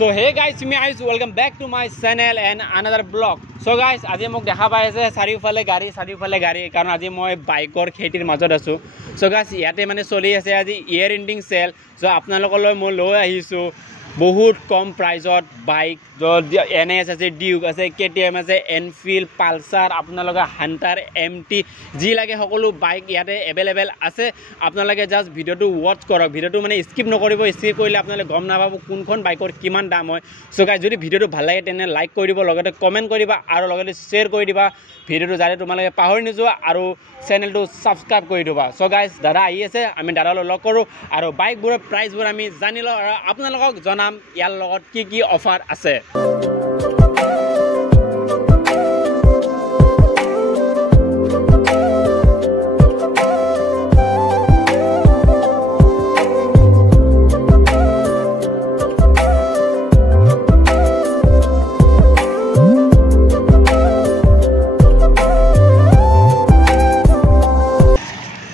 So hey guys, welcome back to my channel and another vlog. So guys, আজি মোক দেখা পাই আছে চাৰিওফালে গাড়ী কাৰণ আজি মই বাইকৰ খেতিৰ মাজত আছো. So guys, ইয়াতে মানে চলি আছে আজি ইয়াৰ এন্ডিং সেল. So আপোনালোকলৈ মই লৈ আহিছো বহুত কম প্ৰাইজত বাইক NS আছে, ডিউক আছে, KTM আছে, এনফিল্ড, পালসাৰ, আপোনালোকে হান্টাৰ, MT যি লাগে সকলো বাইক ইয়াতে अवेलेबल আছে. আপোনালোকে জাস্ট ভিডিওটো ওয়াচ কৰক. ভিডিওটো মানে স্কিপ নকৰিব. স্কিপ কৰিলে আপোনালোকে গম নাপাব কোনখন বাইকৰ কিমান দাম হয়. সো গাইজ যদি ভিডিওটো ভাল লাগে তেনে লাইক কৰি দিব, লগতে কমেন্ট কৰিবা আৰু লগতে শেয়াৰ কৰি দিবা ভিডিওটো, যাতে তোমালোকে পাহৰি নোযোৱা আৰু চেনেলটো সাবস্ক্ৰাইব কৰি দিবা. সো গাইজ দাদা আহি আছে, আমি দাদালৈ লগ কৰো আৰু বাইকবোৰৰ প্ৰাইচবোৰ আমি জানি লওঁ আৰু আপোনালোকক জনাম ইয়াৰ লগত কি অফাৰ আছে.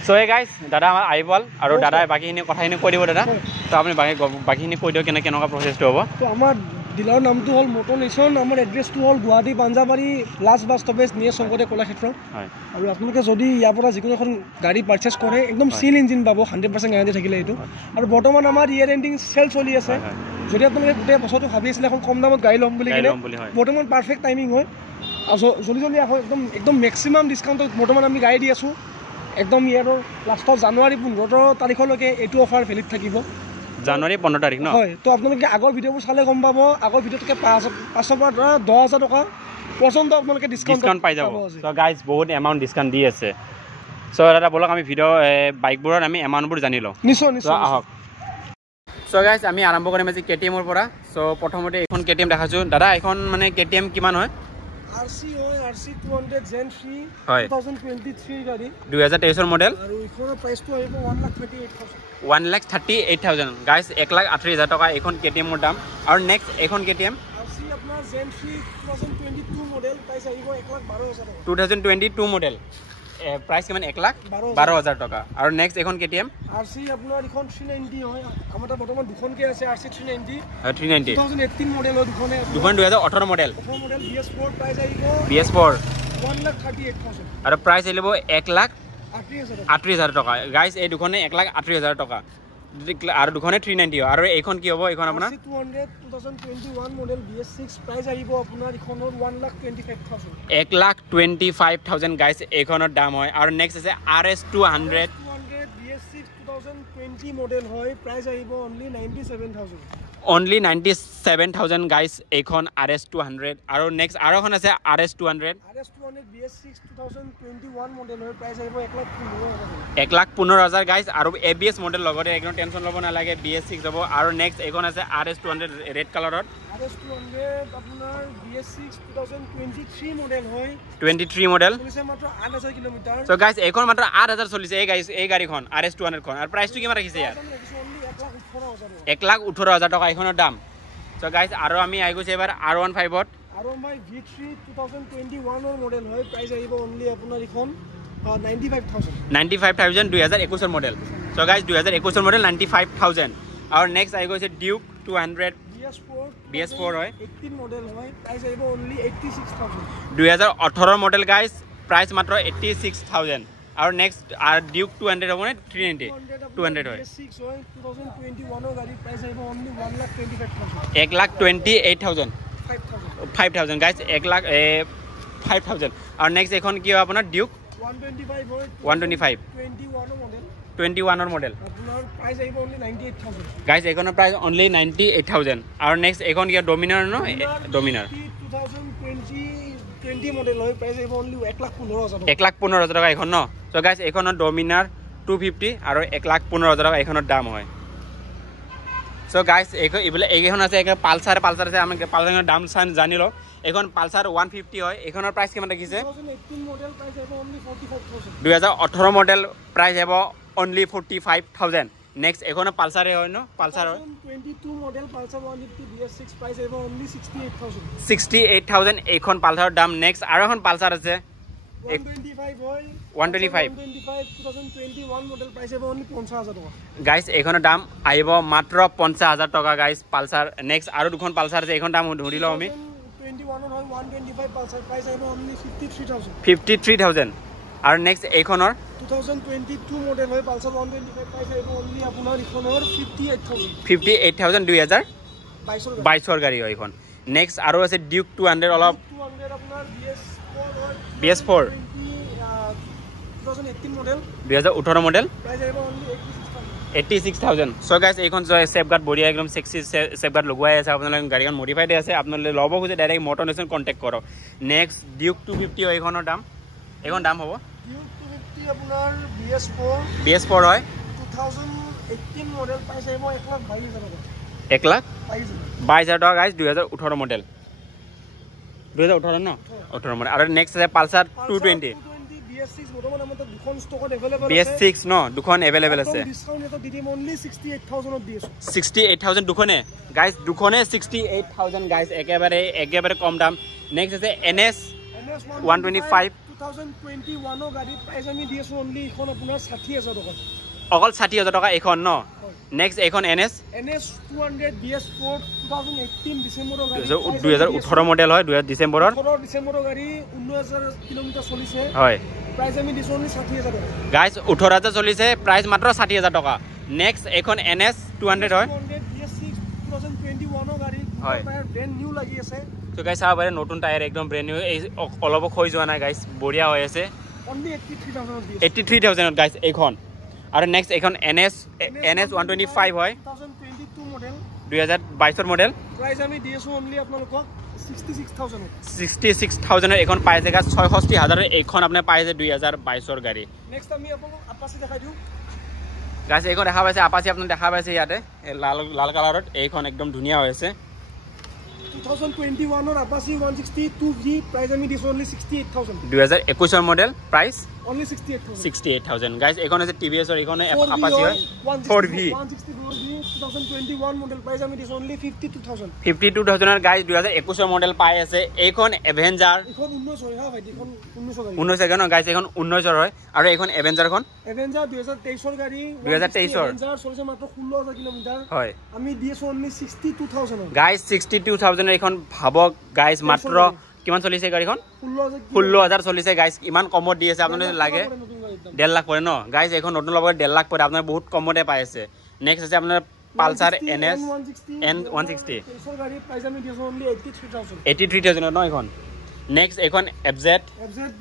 So hey guys, দাদা আমাৰ আইবল আৰু দাদাই বাকিখিনি কথাখিনি কৈ দিব দাদা. তো আপুনি বাকিখিনি কৈ দিও কেনেকুৱা প্ৰসেছটো হ'ব. তো আমাৰ ডিলাৰ নামটো হ'ল মটৰ নেশ্যন, আমাৰ এড্ৰেছটো হ'ল Guwahati Panjabari last bus stoppage নিয়ে শংকৰদেৱ কলাক্ষেত্ৰ. হয়, আৰু আপোনালোকে যদি ইয়াৰ পৰা যিকোনো এখন গাড়ী পাৰ্চেছ কৰে একদম চিল ইঞ্জিন পাব, 100% গ্যাৰাণ্টি থাকিলে এইটো. আৰু বৰ্তমান আমাৰ ইয়াৰ এণ্ডিং চেল চলি আছে. যদি আপোনালোকে গোটেই বছৰটো ভাবি আছিলে এখন কম দামত গাড়ী ল'ম বুলি কিনে, বৰ্তমান পাৰফেক্ট টাইমিং হয়. আৰু জলদি আহক, একদম মেক্সিমাম ডিছকাউণ্টত বৰ্তমান আমি গাড়ী দি আছোঁ. একদম ইয়াৰৰ লাষ্টত জানুৱাৰী 15 তাৰিখলৈকে এইটো অফাৰ ভেলিড থাকিব. জানুৱাৰী 15 তাৰিখ ন? হয়, তো আপোনালোকে আগৰ ভিডিঅ'বোৰ চালে গম পাব. আগৰ ভিডিঅ'তকৈ 500 পৰা 10,000 টকা পৰ্যন্ত আপোনালোকে ডিছকাউণ্ট পাই যাব. সো গাইজ বহুত এমাউণ্ট ডিছকাউণ্ট দি আছে. সো দাদা বলক আমি ভিডিঅ' বাইকবোৰৰ আমি এমাউণ্টবোৰ জানি লওঁ. নিশ্চয় আহক. সো গাইজ আমি আৰম্ভ কৰিম আজি KTMৰ পৰা. সো প্ৰথমতে এইখন KTM দেখাইছোঁ দাদা. এইখন মানে KTM কিমান হয়? RC হয়, RC 200 Gen 3 2023 গাড়ী, 2023 মডেল, আৰু ইখনৰ প্ৰাইচটো আহিব 1,38,000. 1,38,000 গাইজ, 1,80,000 টকা এইখন KTMৰ দাম. আৰু নেক্সট এইখন KTM RC আপোনাৰ Gen 3 2022 মডেল, প্ৰাইচ আহিব 1,12,000 টকা. 2022 মডেল, প্ৰাইচ কিমান? 1,12,000 টকা. আৰু নেক্সট এইখন KTM RC আপোনাৰ ইখন 390 হয়. আমাৰ তাত বৰ্তমান দুখনকে আছে RC 390. 2018 মডেল হয় দুখনে. দুখন 2018 মডেল. BS4 প্ৰাইচ আহিব BS4 1,38,000 আৰু প্ৰাইচ আহিব 1,80,000 টকা. গাইজ এই দুখনে 1,80,000 টকা আৰু দুখনে 390 হয়. আৰু এইখন কি হ'ব? এইখন আপোনাৰ 2021 মডেল BS6 প্ৰাইচ আহিব আপোনাৰ ইখনৰ 1,25,000. 1,25,000 গাইজ এইখনৰ দাম হয়. আৰু নেক্সট আছে RS 200 BS6 2020 মডেল হয়, প্ৰাইচ আহিব অনলি 97,000. অনলি 97,000 গাইজ এইখন RS 200. আৰু নেক্সট আৰু এখন আছে RS 200 BS6 2021 মডেল হয়, প্ৰাইচ আহিব 1,15,000. 1,15,000 গাইজ. আৰু ABS মডেল লগতে একদম টেনশ্যন ল'ব নালাগে, BS6 হ'ব. আৰু নেক্সট এইখন আছে RS 200 ৰেড কালাৰত. RS 200 আপোনাৰ BS6 2023 মডেল হয়, 23 মডেল, চলিছে মাত্ৰ 8,000 কিলোমিটাৰ. সো গাইজ এইখন মাত্ৰ 8,000 চলিছে এই গাড়ীখন RS 200 খন. আৰু প্ৰাইচটো কিমান ৰাখিছে ইয়াৰ? 1,18,000 টকা এইখনৰ দাম. সো গাইজ আৰু আমি আহি গৈছে এবাৰ R15ত. R15 V3 2021 মডেল হয়, প্ৰাইচ আহিব অনলি আপোনাৰ ইখন 95,000. 95,000 2021 মডেল. So guys 2021 model 95,000. আৰু নেক্সট আহি গৈছে ডিউক 200 BS4 হয়, 18 মডেল হয়, প্ৰাইচ আহিব অনলি 86,000. 2018 মডেল গাইজ, প্ৰাইচ মাত্ৰ 86,000. আৰু নেক্সট ডিউক 200 হ'ব নে 390? 200 হয়, 6 হয় 2021 গাড়ী, প্ৰাইচ আহিব অনলি 1,25,000. 1,28,000 5,000 গাইজ, 1,05,000. আৰু নেক্সট এইখন কি হয় আপোনাৰ ডিউক 125 হয়, 125 21 মডেল, আপোনাৰ প্ৰাইচ আহিব অনলি 98,000. গাইজ এইখনৰ প্ৰাইচ অনলি 98,000. আৰু নেক্সট এইখন কি ডমিনাৰ ন? ডমিনাৰ 2020 মডেল হয়, প্ৰাইচ আহিব অনলি 1,15,000. 1,15,000 টকা এইখন ন? সো গাইজ এইখনৰ ডমিনাৰ 250 আৰু 1,15,000 টকা এইখনৰ দাম হয়. সো গাইজ এইখন আছে পালসাৰ আছে. আমি পালসাৰৰ দাম জানি লওঁ. এইখন পালসাৰ 150 হয়. এইখনৰ প্ৰাইচ কিমান ৰাখিছে? 2018 মডেল, প্ৰাইচ আহিব অনলি 45,000. নেক্সট এইখন পালসাৰে হয় ন? পালসাৰ হয় 22 মডেল পালসাৰ 150 BS6, প্ৰাইচ আহিব অনলি 68,000. 68,000 এইখন পালসাৰৰ দাম. নেক্সট আৰু এখন পালসাৰ আছে 125 2021 মডেল প্ৰাইস হবে অনলি 50000 টাকা গাইস এইখনৰ দাম আহিব মাত্ৰ 50000 টকা গাইস পালসাৰ নেক্সট আৰু দুখন পালসাৰ আছে এইখন দাম ধৰি লও আমি 21 ৰ হয় 125 পালসাৰ প্ৰাইস আহিব অনলি 53000 আৰু নেক্সট এইখনৰ 2022 মডেল হয় পালসাৰ 125 প্ৰাইস আহিব অনলি আপোনাৰ ইখনৰ 58000 2022 গাড়ী হয় এইখন নেক্সট আৰু আছে ডিউক 200 অলপ 200 আপোনাৰ BS4 2018 মডেল 2018 মডেল প্রাইস আহিব অনলি 86000 সো গাইস এইখন সেফগার্ড বঢ়িয়া একদম সেক্সি সেফগার্ড লগোৱাই আছে আপোনালোকে গাড়ীখন মডিফাইড আছে আপোনালোকে ল'ব খুজে ডাইৰেক্ট মটৰ নেশ্যন কন্টাক্ট কৰক নেক্সট ডিউক 250 এইখনৰ দাম এইখন দাম হ'ব ডিউক 250 আপোনাৰ BS4 হয় 2018 মডেল প্রাইস আহিব 1,22,000 টাকা 1,22,000 টাকা গাইস 2018 মডেল 2018 ন 18 মডেল আৰু নেক্সট আছে পালসাৰ 220 BS6 বৰ্তমান আমাৰ দুখন ষ্টকত अवेलेबल আছে BS6 ন দুখন अवेलेबल আছে ডিসকাউন্ট এটা দি দিম অনলি 68000 ত দিছো 68000 দুখনে গাইস দুখনে 68000 গাইস একেবাৰে কম দাম নেক্সট আছে NS 125 2021 ৰ গাড়ী প্ৰাইস আমি দিছো অনলি এখন আপোনাৰ 60000 টাকা অকল 60000 টাকা এখন ন নেক্সট এখন NS 200 BS4 2018 ডিসেম্বৰৰ গাড়ী 2018 মডেল হয় ডিসেম্বৰৰ গাড়ী 19000 কিলোমিটাৰ চলিছে হয় প্ৰাইস আমি দিছো অনলি 60000 টাকা গাইস 18000 চলিছে প্ৰাইস মাত্ৰ 60000 টাকা নেক্সট এখন NS 200 হয় BS6 2021 ৰ গাড়ী হয় ব্ৰ্যান্ড নিউ লাগি আছে তো গাইস চাব পাৰে নতুন টায়াৰ একদম ব্ৰ্যান্ড নিউ এই অলপ খৈ যোৱা নাই গাইস বঢ়িয়া হৈ আছে অনলি 83000 83000 গাইস এইখন আৰু নেক্সট এখন NS 125 হয় 2022 মডেল 2022 মডেল প্রাইস আমি দিছো অনলি আপোনালোকক 66000 এর এখন পাই জায়গা 66000 এর এখন আপনি পাই যে 2022 এর গাড়ি নেক্সট আমি আপোনাক আপাচি দেখাই দিও গাইস এইখন দেখা পাইছে আপাচি আপনি দেখা পাইছে ইয়াতে লাল লাল কালারত এইখন একদম ধুনিয়া হয়েছে 2021 ৰ আপাচি 162V প্রাইস আমি দিছো অনলি 68000 2021 এর মডেল প্রাইস অনলি 68000 গাইস এখন আছে TVS এর এখন আপাচি হয় 4V 164V 2021 মডেল প্রাইস আমি দিছো অনলি 52000 52000 এর গাইস 2021 এর মডেল পাই আছে এইখন এভেঞ্জার এখন 19 হয় ভাই এখন 19 19 কেন গাইস এখন 19 হয় আর এখন এভেঞ্জার 2023 এর গাড়ি 2023 এভেঞ্জার চলিছে মাত্র 16000 কিলোমিটার হয় আমি দিছো অনলি 62000 গাইস 62000 এখন ভাবক গাইস মাত্র কিমান চলিছে গাড়ীখন 16000 চলিছে গাইস ইমান কমত দি আছে আপোনালোকে লাগে 1.5 লাখ পৰে ন গাইস এখন নতুন লব 1.5 লাখ পৰে আপোনাৰ বহুত কমতে পাই আছে নেক্সট আছে আপোনাৰ পালসাৰ NS N160 এইসব গাড়ি প্রাইস আমি দিছো অনলি 83000 83000 ন এখন নেক্সট এখন FZ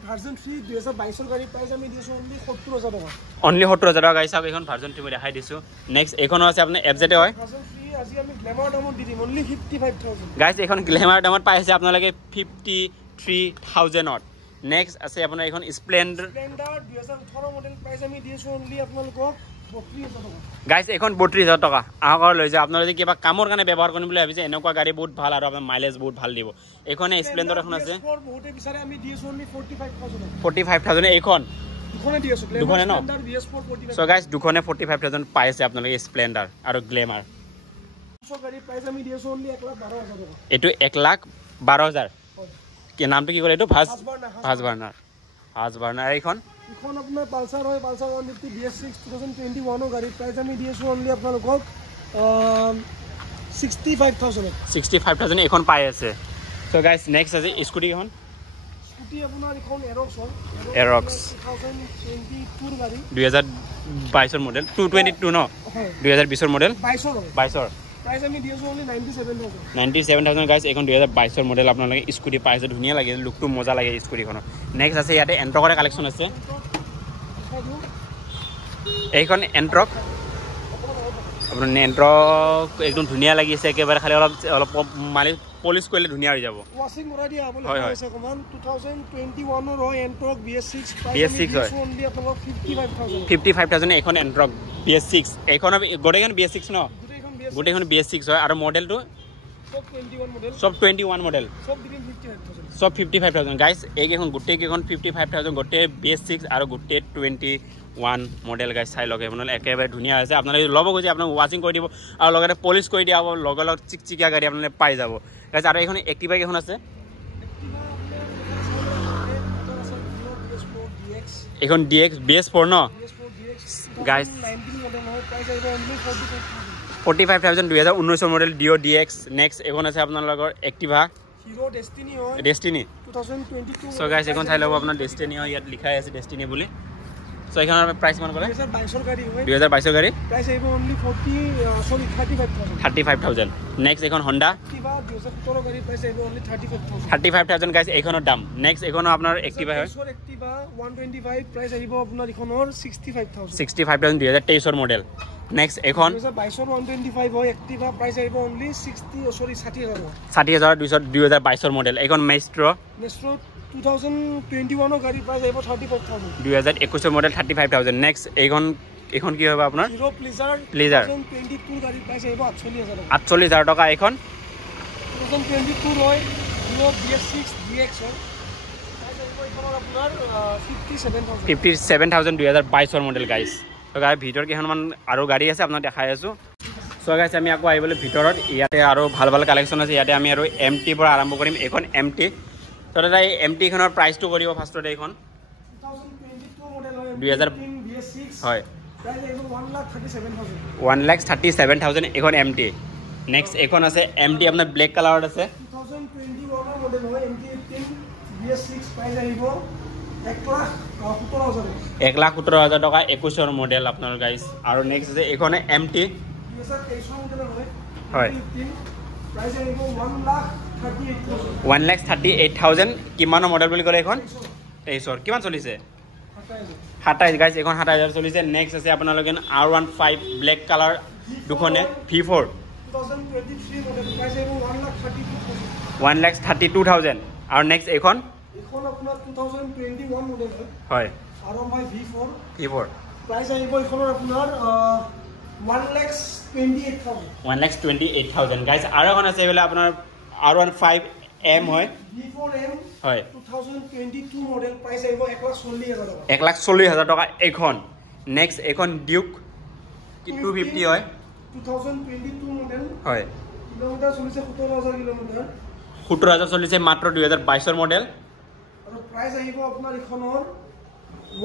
ভার্সন 3 2022 এর গাড়ি প্রাইস আমি দিছো অনলি 70000 টাকা অনলি 70000 টাকা গাইস এখন ভার্সন 3 মই দেখাই দিছো নেক্সট এখনো আছে আপোনাৰ FZ হয় ভার্সন 3 আজি আমি গ্ল্যামার দামত দি দিম অনলি 55000 গাইস এখন গ্ল্যামার দামত পাই আছে আপোনালোকে 53000 ত নেক্সট আছে আপোনাৰ এখন স্প্লেন্ডাৰ 2018 মডেল প্রাইস আমি দিছো অনলি আপোনালোকক 32000 টাকা গাইস এখন 32000 টাকা আহকৰ লৈ যায় আপোনালোকে কিবা কামৰ কাৰণে ব্যৱহাৰ কৰিম বুলি ভাবিছে এনেকুৱা গাড়ী বহুত ভাল আৰু আপোনাৰ মাইলেজ বহুত ভাল দিব এখনে স্প্লেন্ডাৰ এখন আছে বহুতে বিচাৰে আমি দিছো অনলি 45000 45000 এইখন দুখনে দিছো দুখনে ন স্প্লেন্ডার BS4 45 সো গাইস দুখনে 45000 পাই আছে আপোনালোকে স্প্লেন্ডাৰ আৰু গ্ল্যামাৰ সব গাড়ি প্রাইস আমি দিছো অনলি 1,12,000 টাকা এটো 1,12,000 কি নামটো কি কৰে এটো ফাজ বাৰ্নাৰ এইখন এখন আপোনাৰ পালসাৰ হয় পালসাৰ 150 BS6 2021 ৰ গাড়ী প্রাইস আমি দিছো অনলি আপোনালোকক 65000 এখন পাই আছে সো গাইস নেক্সট আছে স্কুটি এখন স্কুটি আপোনাৰ এখন এৰক্স 2022 ৰ গাড়ী 2022 মডেল 222 ন 2020 মডেল 22 প্রাইস আমি দিছো অনলি 97000 গাইস এখন 2022 মডেল আপোনালোকে স্কুটি পাইছে ধুনিয়া লাগে লুকটো মজা লাগে স্কুটিখন নেক্সট আছে ইয়াতে এন্ট্ৰকৰ কালেকচন আছে এইখন এন্ট্ৰক আপোনাৰ এন্ট্ৰক একদম ধুনিয়া লাগিছে একেবাৰে খালি অলপ মালি পলিশ কৰিলে ধুনিয়া হৈ যাব ওয়াশিং মৰা দিয়া আপুনি আছে কমান 2021 ৰ হয় এন্ট্ৰক BS6 হয় অনলি আপোনাক 55000 এখন এন্ট্ৰক BS6 এখন গোটেইখন BS6 ন গোটেইখন BS6 হয় আৰু মডেলটো সব 21 মডেল সব 55000 গাইস এইকেইখন গোটেইকেইখন 55000 গোটেই BS6 আৰু গোটেই 21 মডেল গাইস চাই লগে আপোনালোকে একেবাৰে ধুনিয়া আছে আপোনালোকে ল'ব গৈ আপোনাক ওয়াশিং কৰি দিব আৰু লগতে পলিশ কৰি দিব লগে লগে চিকচিকিয়া গাড়ী আপোনালোকে পাই যাব গাইস আৰু এইখন এক্টিভা কেইখন আছে এখন DX BS4 ন guys 45,000 2019 model Dio DX next এখন আছে আপোনালোকৰ Activa Hero Destiny হয় Destiny 2022 সো গাইস এখন চাই লব আপোনাৰ Destiny হয় ইয়াত লিখাই আছে Destiny বুলি সো এখানৰ প্ৰাইস মান কৰে 2022 গাড়ী হয় 2022 গাড়ী প্ৰাইস আহিব only 35,000 নেক্সট এখন Honda Activa 2017 গাড়ী প্ৰাইস আহিব only 35,000 গাইস এখনৰ দাম নেক্সট এখনো আপোনাৰ Activa হয় Activa 125 প্ৰাইস আহিব আপোনাৰ এখনৰ 65,000 2023 ৰ মডেল নেক্সট এখন 2022 125 হয় Activa প্ৰাইস আহিব only 60,000 2022 ৰ মডেল এখন Maestro 2021 গাড়ী প্ৰাইস আহিব 35,000 2021 মডেল 35,000 নেক্সট এখন কি হবে আপোনাৰ Hero Pleasure 2022 গাড়ী প্ৰাইস আহিব 48,000 টকা এখন 2022 হয় Hero BS6 DX হয় প্ৰাইস আহিব এখনৰ আপোনাৰ 57,000 2022 ৰ মডেল গাইস তো গাইস ভিতৰত কেইখনমান আৰু গাড়ী আছে আপোনাক দেখাই আছো সো গাইস আমি আকৌ আহিবলৈ ভিতৰত ইয়াতে আৰু ভাল ভাল কালেকচন আছে ইয়াতে আমি আৰু MT পৰা আৰম্ভ কৰিম এখন MT তো দাদা এই MT খনৰ প্ৰাইসটো কৰিব ফাৰ্ষ্টতে এখন 2022 মডেল হয় 2000 হয় প্ৰাইস আহিব 1,37,000 এখন MT নেক্সট এখন আছে MT আপোনাৰ ব্ল্যাক কালাৰত আছে 2021 মডেল হয় MT15 BS6 প্ৰাইস আহিব 1,17,000 টকা 21 ৰ মডেল আপোনাৰ গাইস আৰু নেক্সট আছে এখনে MT 2023 মডেল হয় প্ৰাইস আহিব 1,38,000 কিমানৰ মডেল বুলি ক'লে এখন 23 কিমান চলিছে 27 গাইস এখন 27,000 চলিছে নেক্সট আছে আপোনালোকে R15 ব্ল্যাক কালাৰ দুখনে V4 2023 মডেল প্ৰাইস আহিব 1,32,000 আৰু নেক্সট এখন আপোনাৰ 2021 মডেল হয় R15 V4 V4 প্ৰাইস আহিব এখনৰ আপোনাৰ 1,28,000 গাইস আৰু এখন আছে এবেলা আপোনাৰ R15M হয় V4M হয় 2022 মডেল প্ৰাইস আহিব 1,40,000 টকা 1,40,000 টকা এখন নেক্সট এখন ডিউক 250 হয় 2022 মডেল হয় কিলোমিটাৰ চলিছে 17,000 কিলোমিটাৰ 17,000 চলিছে মাত্ৰ 2022 ৰ মডেল আৰু প্ৰাইস আহিব আপোনাৰ এখনৰ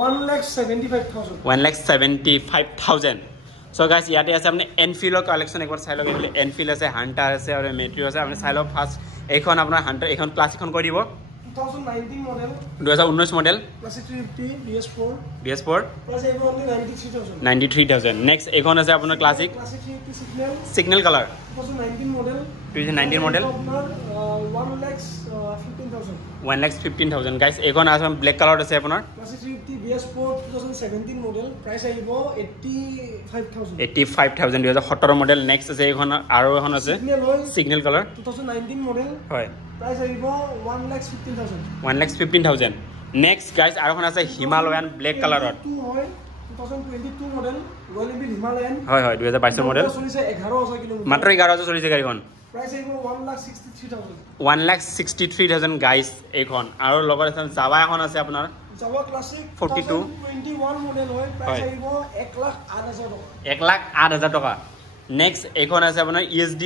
1,75,000 1,75,000 সো গাইস ইয়াতে আছে আপুনি এনফিল্ডৰ কালেকচন একবাৰ চাই লওক এফালে এনফিল্ড আছে হান্টাৰ আছে আৰু মেট্ৰিও আছে আপুনি চাই লওক ফাৰ্ষ্ট এইখন আপোনাৰ হান্টাৰ এখন ক্লাছ এখন কৈ দিব 2019 model 2019 model classic 350 BS4 BS4 price আহিব only 93,000 নেক্সট এখন আছে আপোনাৰ classic 350 signal colour 2019 model 2019 model আপোনাৰ 1,15,000 1,15,000 গাইস এখন আছে ব্ল্যাক কালাৰত আছে আপোনাৰ ক্লাছিক 350 BS4 2017 মডেল প্ৰাইস আহিব 85,000 2017 মডেল নেক্সট আছে এখন আৰু এখন আছে সিগনেল কালাৰ 2019 মডেল হয় প্ৰাইস আহিব 1,15,000 1,15,000 নেক্সট গাইস আৰু এখন আছে হিমালয়ান ব্ল্যাক কালাৰত 2022 মডেল ৰয়েল এনফিল্ড হিমালয়ান হয় হয় 2022 মডেল চলিছে 11,000 কিলোমিটাৰ মাত্ৰ 11,000 চলিছে গাড়ীখন প্ৰাইস আহিব 1,63,000 1,63,000 গাইস এইখন আৰু লগত আছে জাভা এখন আছে আপোনাৰ জাভা ক্লাছিক 42 21 মডেল হয় প্ৰাইস আহিব 1,08,000 টকা 1,08,000 টকা নেক্সট এইখন আছে আপোনাৰ ESD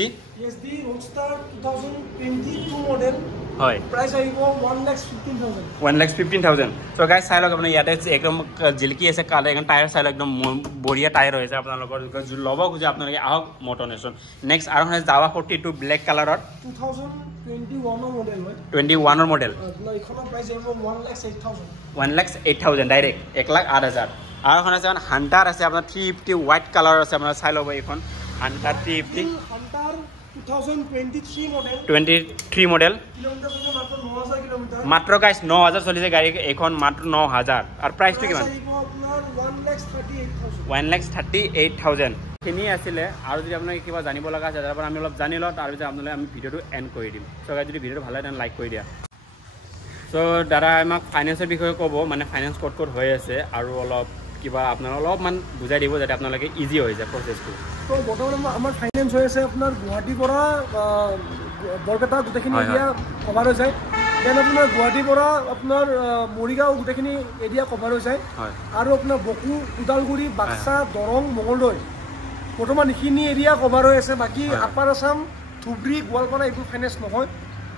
Roadster 2022 মডেল হয় প্ৰাইস আহিব 1,15,000 1,15,000 সো গাইস চাই লওক আপুনি ইয়াতে একদম জিলকি আছে কালে এখন টায়াৰ চাই লওক একদম বঢ়িয়া টায়াৰ হৈছে আপোনালোকৰ ল'ব খুজে আপোনালোকে আহক মটৰ নেশ্যন নেক্সট আৰু আছে জাভা 42 ব্ল্যাক কালাৰত 2021 মডেল হয় 21 ৰ মডেল এইখনৰ প্ৰাইস আহিব 1,08,000 1,08,000 ডাইৰেক্ট 1,08,000 আৰু এখন আছে হান্টাৰ আছে আপোনাৰ 350 হোৱাইট কালাৰ আছে আপোনাৰ চাই ল'ব এইখন Hunter 350 Hunter 2023 model 23 model kilometre চলিছে মাত্ৰ 9,000 কিলোমিটাৰ মাত্ৰ গাইস 9,000 চলিছে গাড়ী এইখন মাত্ৰ 9,000 আৰু প্ৰাইসটো কিমান আহিব আপোনাৰ 1,38,000 1,38,000 খিনি আছিলে আৰু যদি আপোনাক কিবা জানিব লগা আছে তাৰ পৰা আমি অলপ জানি লওঁ তাৰপিছত আপোনালোকে আমি ভিডিঅ'টো এণ্ড কৰি দিম সো গাইস যদি ভিডিঅ'টো ভাল লাগে তেনে লাইক কৰি দিয়া সো দাদা আমাক ফাইনেন্সৰ বিষয়ে ক'ব মানে ফাইনেন্স ক'ত ক'ত হৈ আছে আৰু অলপ কিবা আপোনালোক অলপমান বুজাই দিব যাতে আপোনালোকে ইজি হৈ যায় প্ৰচেছটো তো বৰ্তমান আমাৰ ফাইনেন্স হৈ আছে আপোনাৰ গুৱাহাটীৰ পৰা বৰপেটা গোটেইখিনি এৰিয়া কভাৰ হৈ যায় দেন আপোনাৰ গুৱাহাটীৰ পৰা আপোনাৰ মৰিগাঁও গোটেইখিনি এৰিয়া কভাৰ হৈ যায় আৰু আপোনাৰ বকু ওদালগুৰি বাক্সা দৰং মঙলদৈ বৰ্তমান এইখিনি এৰিয়া কভাৰ হৈ আছে বাকী আপাৰ আছাম ধুবুৰী গোৱালপাৰা এইবোৰ ফাইনেন্স নহয়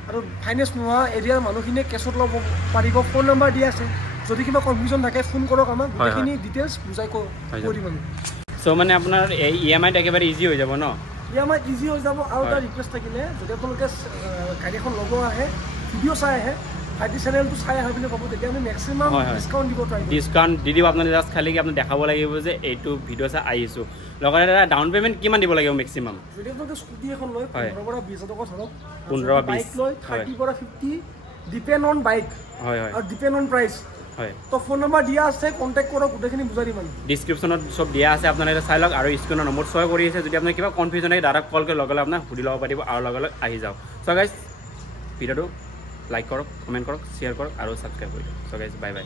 আৰু ফাইনেন্স নোহোৱা এৰিয়াৰ মানুহখিনিয়ে কেছত ল'ব পাৰিব ফোন নম্বৰ দিয়া আছে যদি কিবা কনফিউজন থাকে ফোন কৰক আমাক গোটেইখিনি ডিটেইলছ বুজাই কৈ দিম আমি সো মানে আপোনাৰ এই EMI একেবাৰে ইজি হৈ যাব ন EMI ইজি হৈ যাব আৰু এটা ৰিকুৱেষ্ট থাকিলে যদি আপোনালোকে গাড়ীখন ল'ব আহে ভিডিঅ' চাই আহে ভাইটি চেনেলটো চাই আহে বুলি ক'ব তেতিয়া আমি মেক্সিমাম ডিছকাউণ্ট দিব ট্ৰাই ডিছকাউণ্ট দি দিব আপোনালোকে জাষ্ট খালি আপুনি দেখাব লাগিব যে এইটো ভিডিঅ' চাই আহিছোঁ লগতে এটা ডাউন পে'মেণ্ট কিমান দিব লাগিব মেক্সিমাম যদি আপোনালোকে স্কুটি এখন লয় 15 পৰা 20 টকা ধৰক 15 বা 20 বাইক লয় 30 পৰা 50 ডিপেণ্ড অন বাইক হয় হয় আৰু ডিপেণ্ড অন প্ৰাইচ হয় তো ফোন নম্বৰ দিয়া আছে কণ্টেক্ট কৰক গোটেইখিনি বুজাই দিম আমি ডিছক্ৰিপশ্যনত চব দিয়া আছে আপোনালোকে চাই লওক আৰু স্ক্ৰীনৰ নম্বৰ শ্ব' কৰি আছে যদি আপোনাৰ কিবা কনফিউজন হয় ডাইৰেক্ট কল কৰি লগে লগে আপোনাক সুধি ল'ব পাৰিব আৰু লগে লগে আহি যাওক চ' গাইজ ভিডিঅ'টো লাইক কৰক কমেণ্ট কৰক শ্বেয়াৰ কৰক আৰু ছাবস্ক্ৰাইব কৰি দিয়ক চ' গাইজ বাই বাই